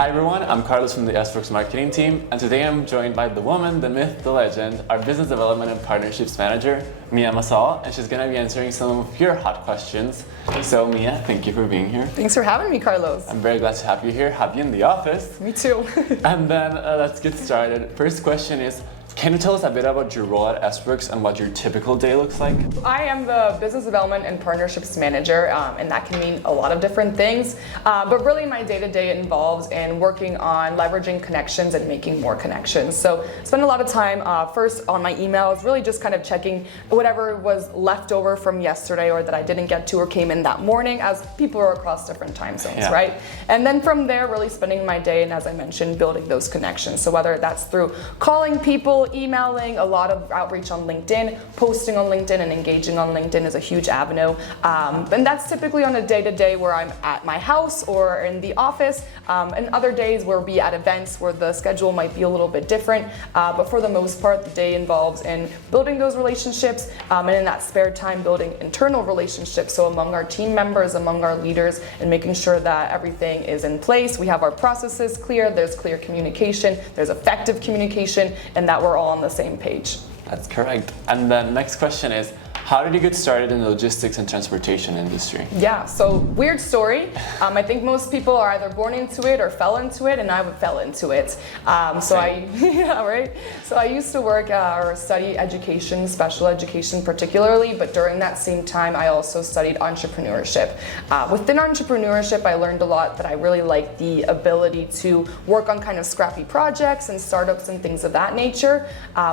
Hi everyone, I'm Carlos from the Sworkz marketing team, and today I'm joined by the woman, the myth, the legend, our business development and partnerships manager, Mia Mazal, and she's going to be answering some of your hot questions. So Mia, thank you for being here. Thanks for having me, Carlos. I'm very glad to have you here, have you in the office. Me too. And then let's get started. First question is, can you tell us a bit about your role at Sworkz and what your typical day looks like? I am the business development and partnerships manager, and that can mean a lot of different things. But really my day-to-day involves in working on leveraging connections and making more connections. So spend a lot of time first on my emails, really just kind of checking whatever was left over from yesterday or that I didn't get to or came in that morning, as people are across different time zones, right? And then from there, really spending my day, and as I mentioned, building those connections. So whether that's through calling people, emailing, a lot of outreach on LinkedIn, posting on LinkedIn and engaging on LinkedIn is a huge avenue. And that's typically on a day-to-day where I'm at my house or in the office, and other days we'll be at events where the schedule might be a little bit different. But for the most part, the day involves in building those relationships, and in that spare time building internal relationships. So among our team members, among our leaders, and making sure that everything is in place. We have our processes clear, there's clear communication, there's effective communication, and that we're all on the same page. That's correct. And the next question is, how did you get started in the logistics and transportation industry? Yeah, so weird story. I think most people are either born into it or fell into it, and I fell into it. So I used to work or study education, special education particularly, but during that same time, I also studied entrepreneurship. Within entrepreneurship, I learned a lot that I really liked the ability to work on kind of scrappy projects and startups and things of that nature.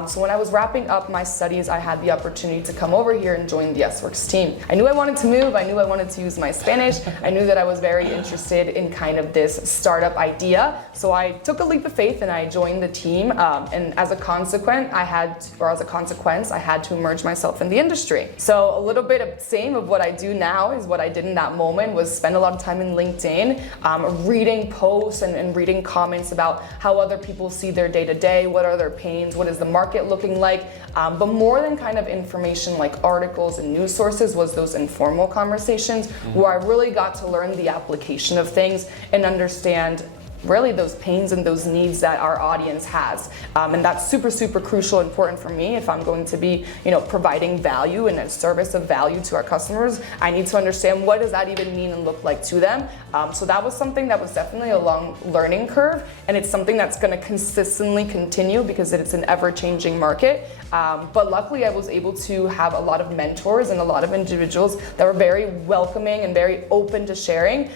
So when I was wrapping up my studies, I had the opportunity to come over here and join the Sworkz team. I knew I wanted to move, I knew I wanted to use my Spanish, I knew that I was very interested in kind of this startup idea, so I took a leap of faith and I joined the team, and as a consequence, I had to immerse myself in the industry. So a little bit of same of what I do now is what I did in that moment, was spend a lot of time in LinkedIn, reading posts and reading comments about how other people see their day-to-day, what are their pains, what is the market looking like, but more than kind of information like articles and news sources was those informal conversations where I really got to learn the application of things and understand really those pains and those needs that our audience has. And that's super, super crucial, important for me. If I'm going to be, providing value and a service of value to our customers, I need to understand what does that even mean and look like to them. So that was something that was definitely a long learning curve, and it's something that's going to consistently continue because it's an ever-changing market. But luckily I was able to have a lot of mentors and a lot of individuals that were very welcoming and very open to sharing.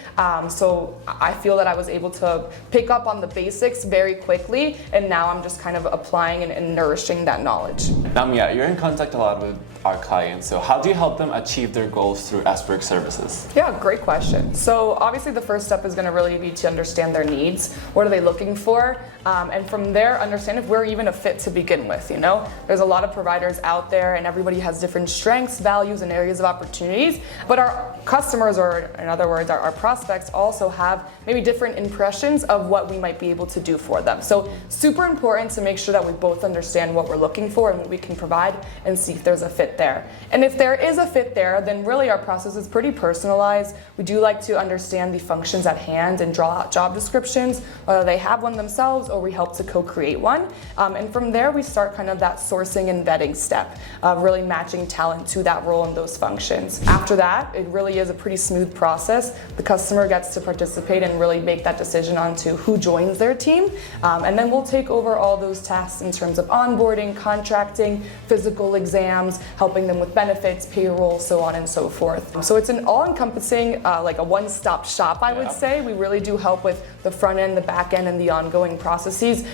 So I feel that I was able to pick up on the basics very quickly, and now I'm just kind of applying and nourishing that knowledge. Now Mia, you're in contact a lot with our clients, so how do you help them achieve their goals through Sworkz services? Yeah, great question. So obviously the first step is going to really be to understand their needs. What are they looking for? And from there, understand if we're even a fit to begin with. There's a lot of providers out there and everybody has different strengths, values, and areas of opportunities, but our customers, or in other words, our prospects, also have maybe different impressions of what we might be able to do for them. So super important to make sure that we both understand what we're looking for and what we can provide, and see if there's a fit there. And if there is a fit there, then really our process is pretty personalized. We do like to understand the functions at hand and draw out job descriptions, whether they have one themselves or we help to co-create one. And from there we start kind of that sourcing and vetting step, really matching talent to that role and those functions. After that, it really is a pretty smooth process. The customer gets to participate and really make that decision onto who joins their team. And then we'll take over all those tasks in terms of onboarding, contracting, physical exams, helping them with benefits, payroll, so on and so forth. So it's an all-encompassing, like a one-stop shop, I would say. We really do help with the front end, the back end, and the ongoing processes.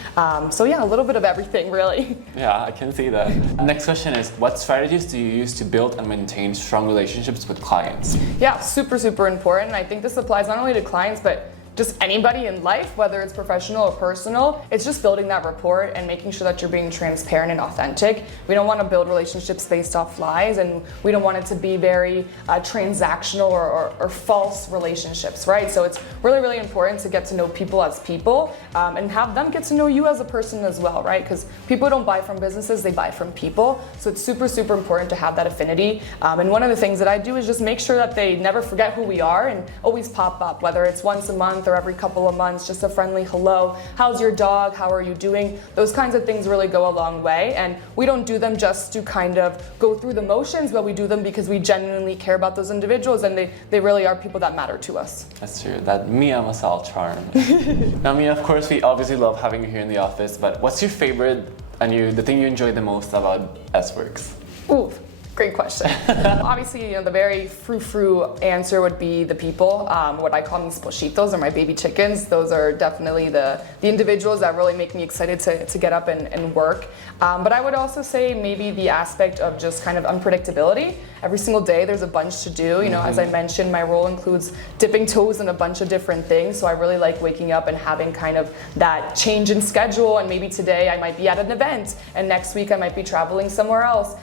So yeah, a little bit of everything, really. Yeah, I can see that. Next question is, what strategies do you use to build and maintain strong relationships with clients? Yeah, super, super important. I think this applies not only to clients, but just anybody in life, whether it's professional or personal. It's just building that rapport and making sure that you're being transparent and authentic. We don't want to build relationships based off lies, and we don't want it to be very transactional or false relationships, right? So it's really, really important to get to know people as people, and have them get to know you as a person as well, right? Because people don't buy from businesses, they buy from people. So it's super, super important to have that affinity. And one of the things that I do is just make sure that they never forget who we are and always pop up, whether it's once a month or every couple of months, just a friendly hello. How's your dog? How are you doing? Those kinds of things really go a long way. And we don't do them just to kind of go through the motions, but we do them because we genuinely care about those individuals, and they really are people that matter to us. That's true. That Mia Mazal charm. Now, Mia, of course, we obviously love having you here in the office, but what's your favorite and the thing you enjoy the most about Sworkz? Ooh, great question. Obviously, the very frou-frou answer would be the people. What I call mis pollitos, or my baby chickens. Those are definitely the individuals that really make me excited to get up and work. But I would also say maybe the aspect of just kind of unpredictability. Every single day there's a bunch to do. As I mentioned, my role includes dipping toes in a bunch of different things. So I really like waking up and having kind of that change in schedule. And maybe today I might be at an event, and next week I might be traveling somewhere else.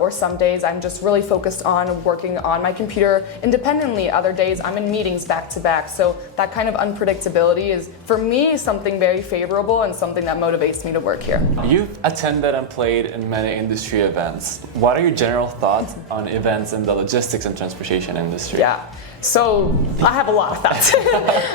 Or some days I'm just really focused on working on my computer independently. Other days I'm in meetings back to back. So that kind of unpredictability is, for me, something very favorable and something that motivates me to work here. You've attended and played in many industry events. What are your general thoughts on events in the logistics and transportation industry? Yeah. So I have a lot of thoughts.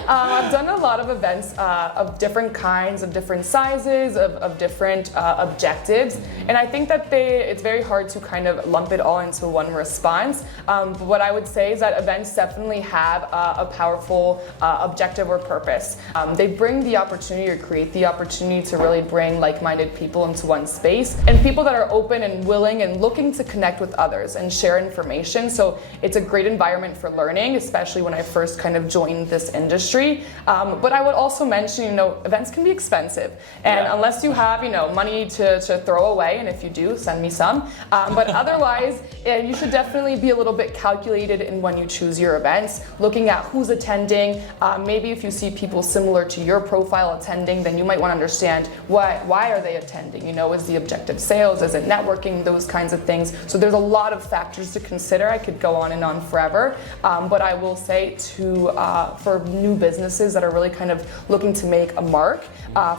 I've done a lot of events of different kinds, of different sizes, of different objectives, and I think that it's very hard to kind of lump it all into one response. But what I would say is that events definitely have a powerful objective or purpose. They bring the opportunity, or create the opportunity, to really bring like-minded people into one space, and people that are open and willing and looking to connect with others and share information. So it's a great environment for learning, especially when I first kind of joined this industry. But I would also mention, events can be expensive. And unless you have, money to throw away, and if you do, send me some. But otherwise, you should definitely be a little bit calculated in when you choose your events, looking at who's attending. Maybe if you see people similar to your profile attending, then you might want to understand why are they attending? Is the objective sales? Is it networking? Those kinds of things. So there's a lot of factors to consider. I could go on and on forever. But I will say for new businesses that are really kind of looking to make a mark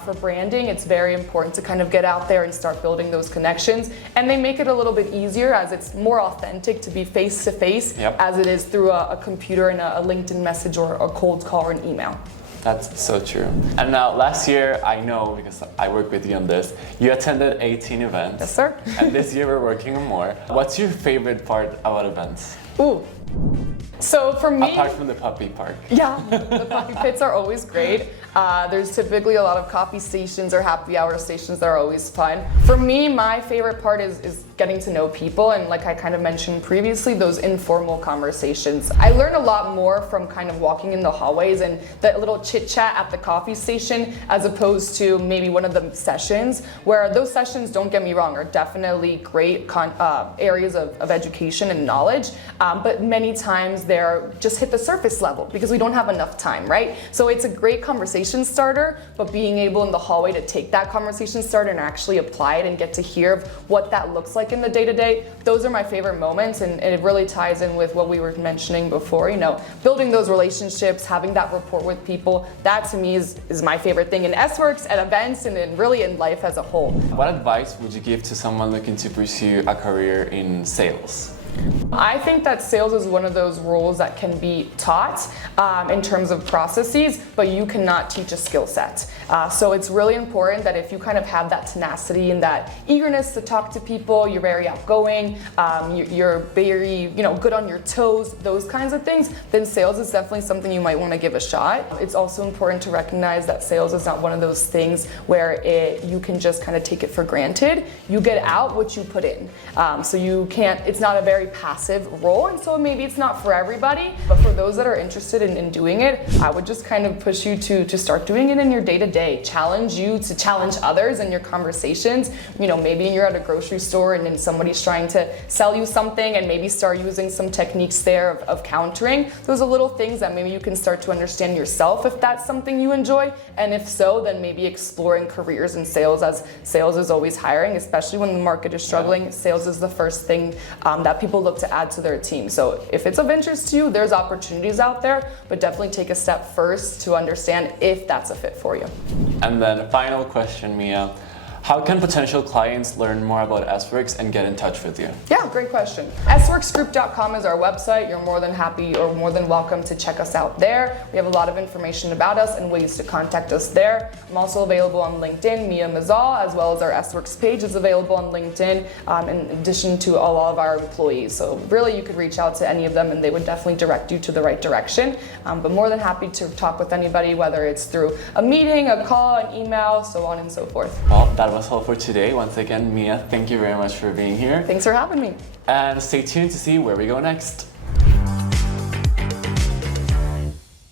for branding, it's very important to kind of get out there and start building those connections. And they make it a little bit easier, as it's more authentic to be face to face as it is through a computer and a LinkedIn message or a cold call or an email. That's so true. And now, last year, I know because I work with you on this, you attended 18 events. Yes, sir. And this year we're working on more. What's your favorite part about events? Ooh. So for me, apart from the puppy park. Yeah, the puppy pits are always great. There's typically a lot of coffee stations or happy hour stations that are always fun. For me, my favorite part is getting to know people, and like I kind of mentioned previously, those informal conversations. I learn a lot more from kind of walking in the hallways and that little chit chat at the coffee station, as opposed to maybe one of the sessions, where those sessions, don't get me wrong, are definitely great areas of education and knowledge, but many times they're just hit the surface level because we don't have enough time, right? So it's a great conversation starter, but being able in the hallway to take that conversation starter and actually apply it and get to hear what that looks like in the day-to-day, those are my favorite moments, and it really ties in with what we were mentioning before, building those relationships, having that rapport with people. That to me is my favorite thing in Sworkz, at events, and really in life as a whole. What advice would you give to someone looking to pursue a career in sales? I think that sales is one of those roles that can be taught in terms of processes, but you cannot teach a skill set. So it's really important that if you kind of have that tenacity and that eagerness to talk to people, you're very outgoing, you're very good on your toes, those kinds of things, then sales is definitely something you might want to give a shot. It's also important to recognize that sales is not one of those things where you can just kind of take it for granted. You get out what you put in. So you can't, it's not a very passive role, and so maybe it's not for everybody, but for those that are interested in doing it, I would just kind of push you to start doing it in your day-to-day. Challenge you to challenge others in your conversations. Maybe you're at a grocery store and then somebody's trying to sell you something, and maybe start using some techniques there of countering. Those are little things that maybe you can start to understand yourself if that's something you enjoy, and if so, then maybe exploring careers in sales, as sales is always hiring, especially when the market is struggling. Sales is the first thing that people look to add to their team. So if it's of interest to you, there's opportunities out there, but definitely take a step first to understand if that's a fit for you. And then final question, Mia. How can potential clients learn more about Sworkz and get in touch with you? Yeah, great question. Sworkzgroup.com is our website. You're more than happy or more than welcome to check us out there. We have a lot of information about us and ways to contact us there. I'm also available on LinkedIn, Mia Mazal, as well as our Sworkz page is available on LinkedIn, in addition to all of our employees. So really you could reach out to any of them and they would definitely direct you to the right direction. But more than happy to talk with anybody, whether it's through a meeting, a call, an email, so on and so forth. Well, that was all for today. Once again, Mia, thank you very much for being here. Thanks for having me. And stay tuned to see where we go next.